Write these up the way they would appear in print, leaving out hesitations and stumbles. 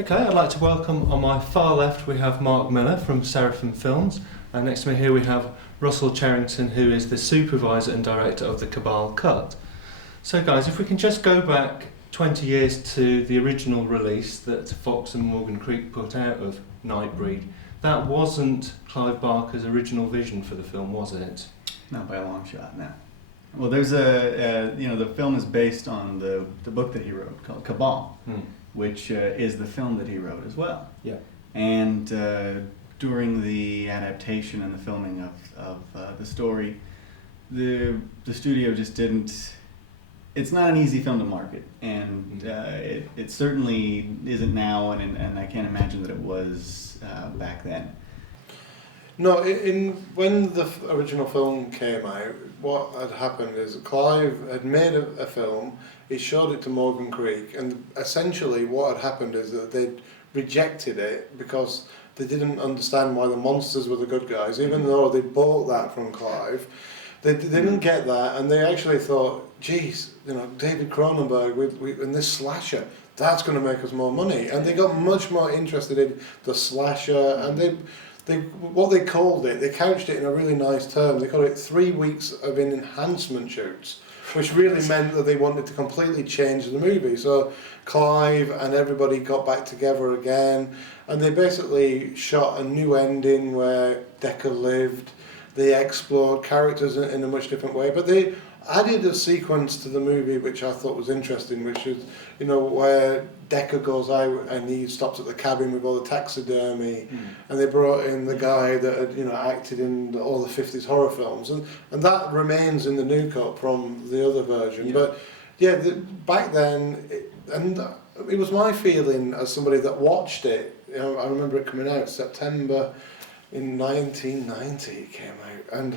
Okay, I'd like to welcome on my far left we have Mark Miller from Seraphim Films, and next to me here we have Russell Cherrington, who is the supervisor and director of the Cabal Cut. So guys, if we can just go back 20 years to the original release that Fox and Morgan Creek put out of Nightbreed, that wasn't Clive Barker's original vision for the film, was it? Not by a long shot, no. Well, there's the film is based on the book that he wrote called Cabal, which is the film that he wrote as well. Yeah. And during the adaptation and the filming of the story, the studio just didn't. It's not an easy film to market, and it certainly isn't now, and I can't imagine that it was back then. No, when the original film came out, what had happened is Clive had made a film, he showed it to Morgan Creek, and essentially what had happened is that they'd rejected it because they didn't understand why the monsters were the good guys, even though they bought that from Clive. They didn't get that, and they actually thought, geez, David Cronenberg in this slasher, that's going to make us more money. And they got much more interested in the slasher, and what they called it, they couched it in a really nice term. They called it 3 weeks of enhancement shoots, which really meant that they wanted to completely change the movie. So Clive and everybody got back together again, and they basically shot a new ending where Decker lived. They explored characters in a much different way, but they added a sequence to the movie which I thought was interesting, which is, where Decker goes out and he stops at the cabin with all the taxidermy, and they brought in the guy that had, acted in all the 50s horror films, and that remains in the new cut from the other version. Yeah. But yeah, back then, it was my feeling as somebody that watched it. I remember it coming out September in 1990. It came out, and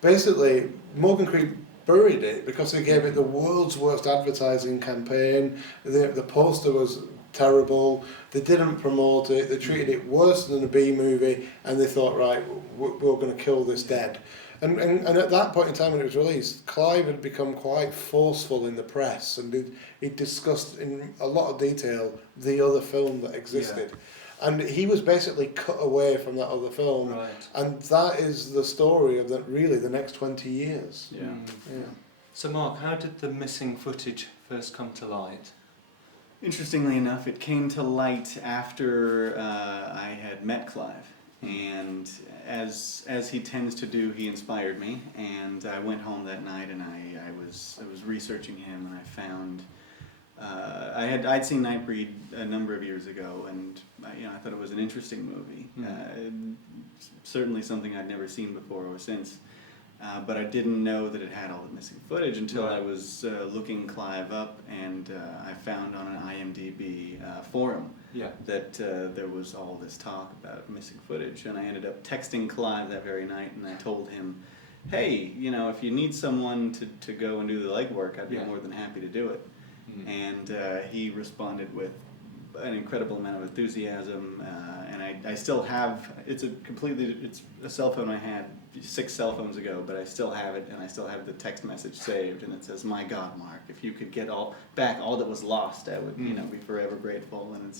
basically Morgan Creek buried it because they gave it the world's worst advertising campaign. The poster was terrible. They didn't promote it. They treated it worse than a B movie, and they thought, right, we're going to kill this dead. And at that point in time when it was released, Clive had become quite forceful in the press, and he discussed in a lot of detail the other film that existed. Yeah. And he was basically cut away from that other film, right. And that is the story of the next 20 years. Yeah. Yeah. So Mark, how did the missing footage first come to light? Interestingly enough, it came to light after I had met Clive, and as he tends to do, he inspired me. And I went home that night, and I was researching him, and I found. I'd seen Nightbreed a number of years ago, and I thought it was an interesting movie. Certainly something I'd never seen before or since, but I didn't know that it had all the missing footage until I was looking Clive up, and I found on an IMDb forum that there was all this talk about missing footage, and I ended up texting Clive that very night, and I told him, hey, if you need someone to go and do the legwork, I'd be more than happy to do it. And he responded with an incredible amount of enthusiasm, and I still have, it's a cell phone I had 6 cell phones ago, but I still have it, and I still have the text message saved, and it says, my God, Mark, if you could get back all that was lost, I would be forever grateful. And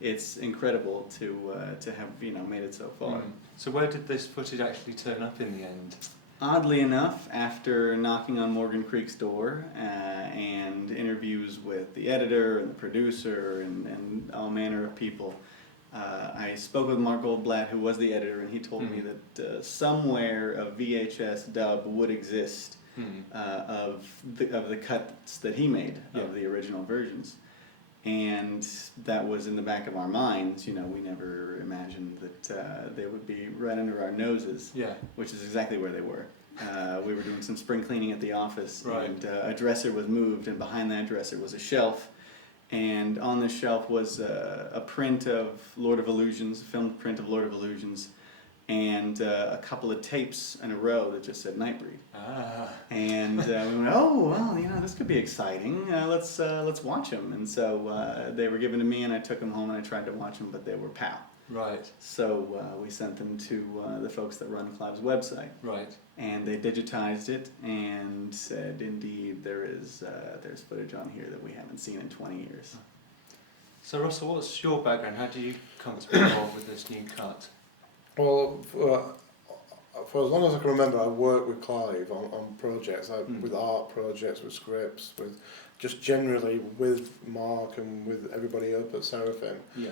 it's incredible to have made it so far. So where did this footage actually turn up in the end? Oddly enough, after knocking on Morgan Creek's door and interviews with the editor and the producer and all manner of people, I spoke with Mark Goldblatt, who was the editor, and he told me that somewhere a VHS dub would exist of the cuts that he made of the original versions. And that was in the back of our minds. We never imagined that they would be right under our noses, which is exactly where they were. We were doing some spring cleaning at the office, and a dresser was moved, and behind that dresser was a shelf, and on the shelf was a print of Lord of Illusions, a filmed print of Lord of Illusions, and a couple of tapes in a row that just said Nightbreed. And we went, oh, well, this could be exciting. Let's watch them. And so they were given to me, and I took them home, and I tried to watch them, but they were PAL. Right. So we sent them to the folks that run Clive's website. Right. And they digitized it and said, indeed, there's footage on here that we haven't seen in 20 years. So Russell, what's your background? How do you come to be involved with this new cut? Well, for as long as I can remember, I worked with Clive on projects, with art projects, with scripts, with just generally with Mark and with everybody up at Seraphim. Yeah.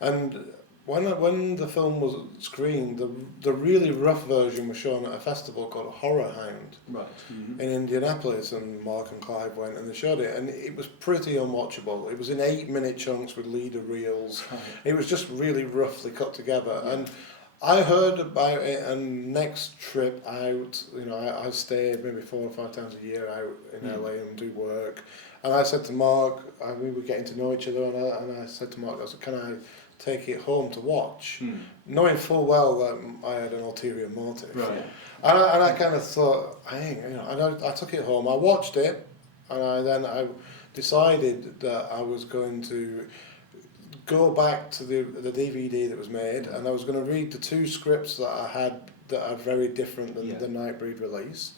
And when the film was screened, the really rough version was shown at a festival called Horror Hound Right. in Indianapolis, and Mark and Clive went and they showed it, and it was pretty unwatchable. It was in 8-minute chunks with leader reels. Right. It was just really roughly cut together, Yeah. and I heard about it, and next trip out, I stayed maybe 4 or 5 times a year out in LA and do work, and I said to Mark, we were getting to know each other, and I said to Mark, I said, can I take it home to watch, knowing full well that I had an ulterior motive. Right. And I kind of thought, I took it home, I watched it, and I decided that I was going to go back to the DVD that was made, and I was going to read the 2 scripts that I had that are very different than the Nightbreed release.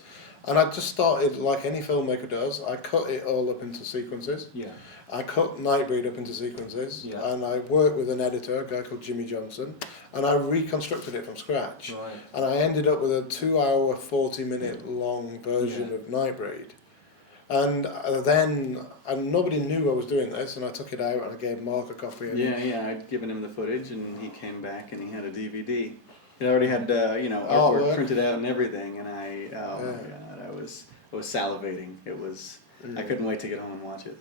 And I just started, like any filmmaker does, I cut it all up into sequences. Yeah. I cut Nightbreed up into sequences, and I worked with an editor, a guy called Jimmy Johnson, and I reconstructed it from scratch. Right. And I ended up with a 2-hour, 40-minute long version of Nightbreed. And and nobody knew I was doing this, and I took it out and I gave Mark a copy. I'd given him the footage, and he came back and he had a DVD. It already had artwork artwork printed out and everything, and my God, I was salivating. It was I couldn't wait to get home and watch it.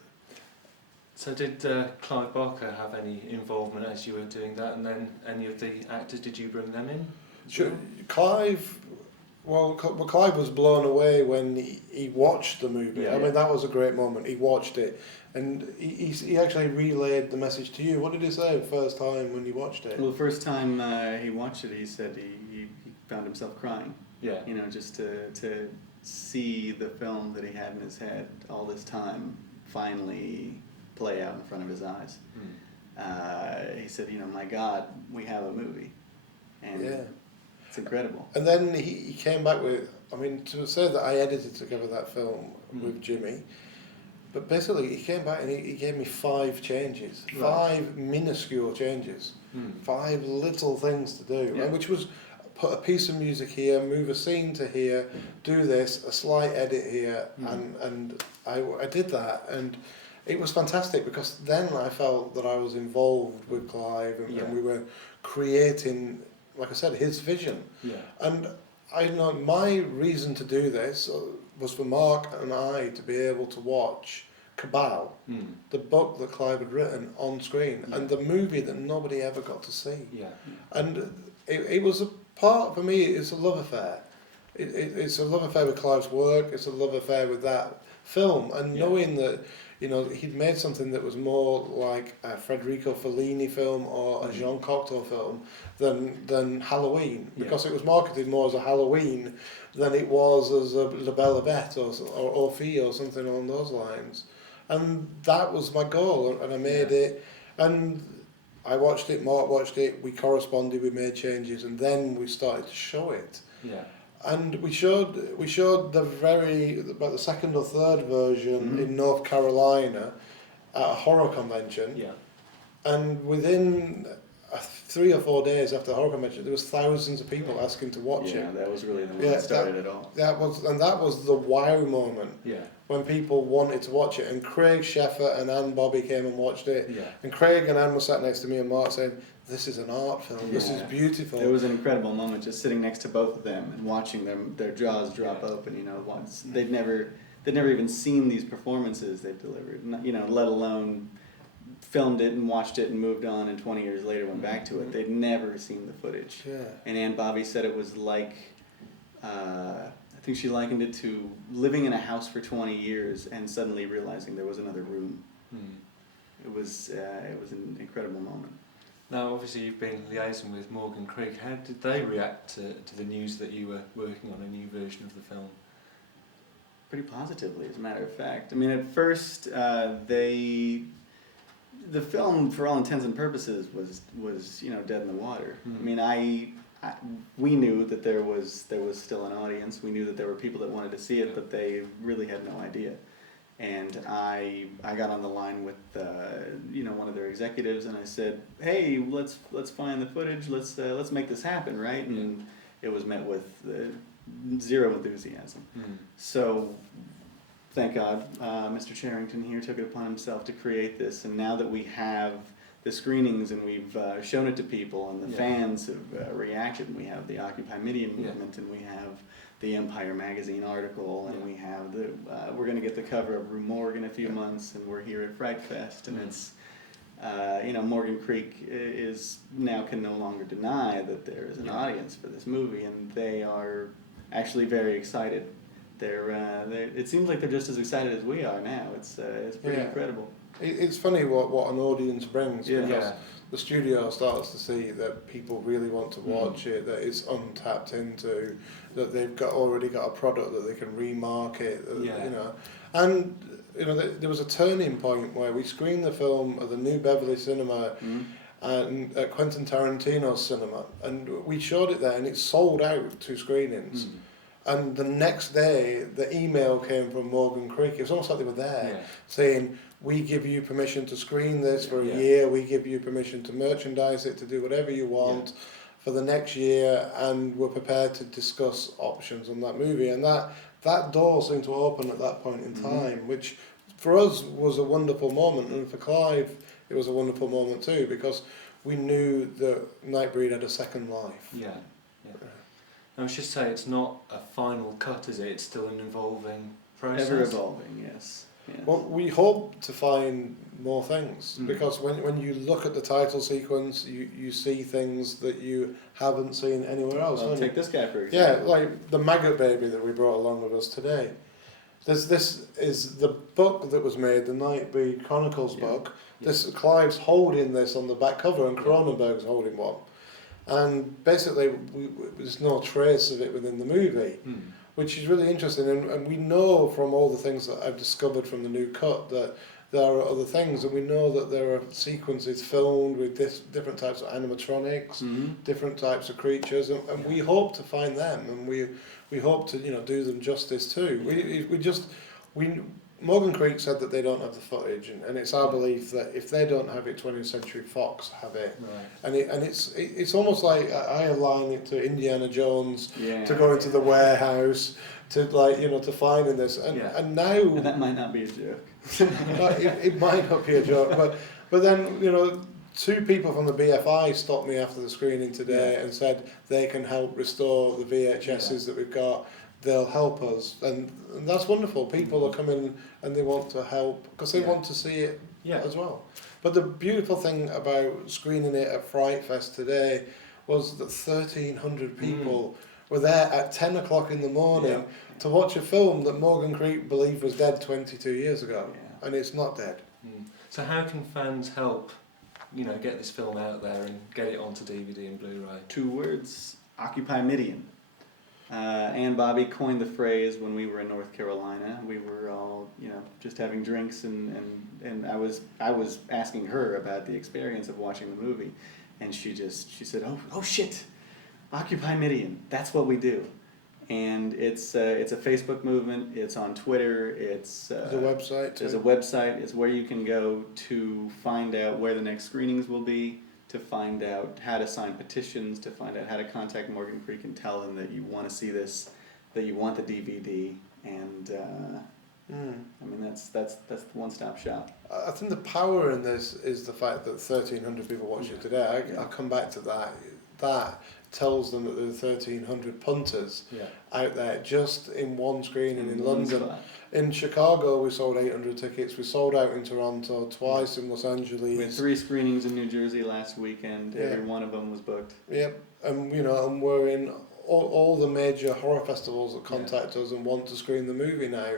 So did Clive Barker have any involvement as you were doing that, and then any of the actors, did you bring them in? Sure. Clive was blown away when he watched the movie. I mean, that was a great moment. He watched it, and he actually relayed the message to you. What did he say the first time when he watched it? Well, the first time he watched it, he said he found himself crying. Yeah. Just to see the film that he had in his head all this time finally play out in front of his eyes. He said, my God, we have a movie. And it's incredible. And then he came back with, to say that I edited together that film with Jimmy, but basically he came back and he gave me 5 changes, 5 minuscule changes, 5 little things to do, which was put a piece of music here, move a scene to here, do this, a slight edit here, and I did that, and it was fantastic because then I felt that I was involved with Clive, and we were creating, like I said, his vision. Yeah. And I know my reason to do this was for Mark and I to be able to watch Cabal, the book that Clive had written, on screen, and the movie that nobody ever got to see. Yeah. And it was a part, for me, it's a love affair. It's a love affair with Clive's work, it's a love affair with that film, and knowing that he'd made something that was more like a Federico Fellini film or a Jean Cocteau film than Halloween, because it was marketed more as a Halloween than it was as a La Belle Bête or Orphée or something along those lines. And that was my goal, and I made it, and I watched it, Mark watched it, we corresponded, we made changes, and then we started to show it. Yeah. And we showed about the second or third version in North Carolina at a horror convention. Yeah. And within 3 or 4 days after the horror convention, there was thousands of people asking to watch it. Yeah, that was really the one that started it all. That was the wow moment. Yeah. When people wanted to watch it, and Craig Sheffer and Anne Bobby came and watched it. Yeah. And Craig and Anne were sat next to me and Mark saying, "This is an art film. This is beautiful." It was an incredible moment, just sitting next to both of them and watching their jaws drop open. Once they'd never even seen these performances they've delivered. Let alone filmed it and watched it and moved on, and 20 years later went back to it. They'd never seen the footage. Yeah. And Anne Bobby said it was like, I think she likened it to living in a house for 20 years and suddenly realizing there was another room. It was an incredible moment. Now, obviously, you've been liaising with Morgan Creek. How did they react to the news that you were working on a new version of the film? Pretty positively, as a matter of fact. At first, the film, for all intents and purposes, was dead in the water. We knew that there was still an audience. We knew that there were people that wanted to see it, but they really had no idea. And I got on the line with one of their executives, and I said, "Hey, let's find the footage. Let's make this happen, right?" And it was met with zero enthusiasm. So, thank God, Mr. Cherrington here took it upon himself to create this, and now that we have the screenings and we've shown it to people, and the fans have reacted, and we have the Occupy Media movement, and we have the Empire magazine article, and we have we're going to get the cover of Rue Morgue in a few months, and we're here at FrightFest, and it's Morgan Creek is now can no longer deny that there is an audience for this movie, and they are actually very excited. It seems like they're just as excited as we are now. It's pretty incredible. It's funny what an audience brings, because Yeah. the studio starts to see that people really want to watch it, that it's untapped into, that they've already got a product that they can remarket, and there was a turning point where we screened the film at the New Beverly Cinema and at Quentin Tarantino's cinema, and we showed it there, and it sold out 2 screenings. And the next day, the email came from Morgan Creek. It was almost like they were there, saying, "We give you permission to screen this for a year. We give you permission to merchandise it, to do whatever you want for the next year, and we're prepared to discuss options on that movie." And that door seemed to open at that point in time, which for us was a wonderful moment, and for Clive it was a wonderful moment too, because we knew that Nightbreed had a second life. Yeah. I should say it's not a final cut, is it? It's still an evolving process. Ever evolving, yes. Well, we hope to find more things, because when you look at the title sequence, you see things that you haven't seen anywhere else. Well, take this guy for example. Yeah, like the maggot baby that we brought along with us today. This is the book that was made, the Nightbreed Chronicles book. Clive's holding this on the back cover, and Cronenberg's holding one. And basically, there's no trace of it within the movie, which is really interesting. And we know from all the things that I've discovered from the new cut that there are other things, and we know that there are sequences filmed with different types of animatronics, different types of creatures, and we hope to find them, and we hope to do them justice too. Morgan Creek said that they don't have the footage, and it's our belief that if they don't have it, 20th Century Fox have it. Right. And it's almost like I align it to Indiana Jones to go into the warehouse to to finding this, and now and that might not be a joke. it might not be a joke, but then 2 people from the BFI stopped me after the screening today and said they can help restore the VHSs that we've got. They'll help us, and that's wonderful. People are coming and they want to help because they want to see it as well. But the beautiful thing about screening it at FrightFest today was that 1,300 people were there at 10 o'clock in the morning to watch a film that Morgan Creek believed was dead 22 years ago, and it's not dead. So how can fans help, get this film out there and get it onto DVD and Blu-ray? 2 words: Occupy Midian. Ann Bobby coined the phrase when we were in North Carolina. We were all, just having drinks, and I was asking her about the experience of watching the movie, and she said, "Oh shit, Occupy Midian. That's what we do." And it's a Facebook movement. It's on Twitter. It's there's a website. There's a website. It's where you can go to find out where the next screenings will be, to find out how to sign petitions, to find out how to contact Morgan Creek and tell them that you want to see this, that you want the DVD, and I mean that's the one-stop shop. I think the power in this is the fact that 1,300 people watch it today. I'll come back to that. That tells them that there are 1,300 punters out there just in one screening in London. Spot. In Chicago, we sold 800 tickets. We sold out in Toronto, twice in Los Angeles. We had 3 screenings in New Jersey last weekend. Every one of them was booked. Yep, and and we're in all the major horror festivals that contact us and want to screen the movie now.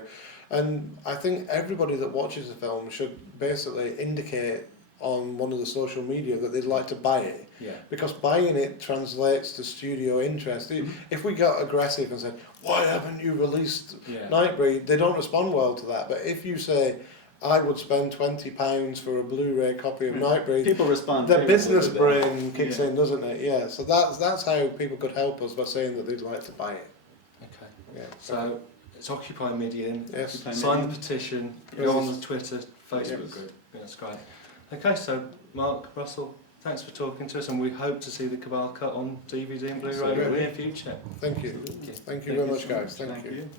And I think everybody that watches the film should basically indicate on one of the social media that they'd like to buy it. Because buying it translates to studio interest. If we got aggressive and said, "Why haven't you released Nightbreed?" they don't respond well to that. But if you say, "I would spend £20 for a Blu-ray copy of Nightbreed," people respond. The business brain kicks in, doesn't it? Yeah. So that's how people could help us by saying that they'd like to buy it. Okay. So It's Occupy Midian. Yes. Occupy Sign Midian. the petition. Yes. Go on the Twitter, Facebook Yes. group. Yeah, that's great. Okay, so Mark, Russell, thanks for talking to us, and we hope to see the Cabal Cut on DVD and Blu-ray in the near future. Thank you. Thank you. Thank you very much, so guys. Thank you. you.